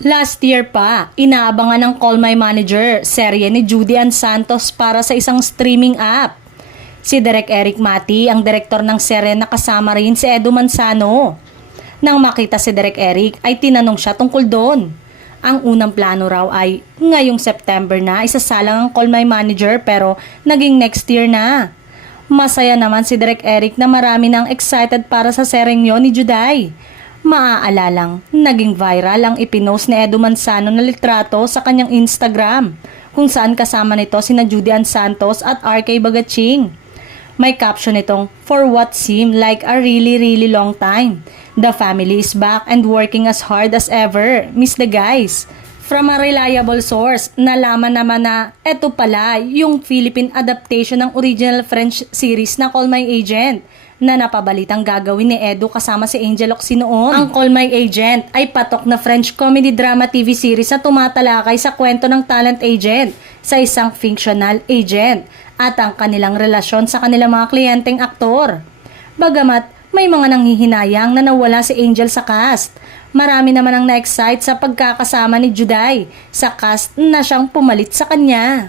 Last year pa, inaabangan ng Call My Manager, serye ni Judy Ann Santos para sa isang streaming app. Si Direk Eric Mati, ang direktor ng serye na kasama rin si Edu Manzano. Nang makita si Direk Eric ay tinanong siya tungkol doon. Ang unang plano raw ay ngayong September na isasalang ang Call My Manager pero naging next year na. Masaya naman si Direk Eric na marami nang excited para sa seryeng yon ni Juday. Maaalalang, naging viral ang ipinost ni Edu Manzano na litrato sa kanyang Instagram kung saan kasama nito sina Judy Ann Santos at RK Bagaching. May caption itong, "For what seemed like a really long time. The family is back and working as hard as ever. Miss the guys." From a reliable source, nalaman naman na eto pala yung Philippine adaptation ng original French series na Call My Agent na napabalitang gagawin ni Edu kasama si Angel Locsin noon. Ang Call My Agent ay patok na French comedy drama TV series na tumatalakay sa kwento ng talent agent sa isang fictional agent at ang kanilang relasyon sa kanilang mga kliyenteng aktor. Bagamat may mga nanghihinayang na nawala si Angel sa cast, marami naman ang na-excite sa pagkakasama ni Juday sa cast na siyang pumalit sa kanya.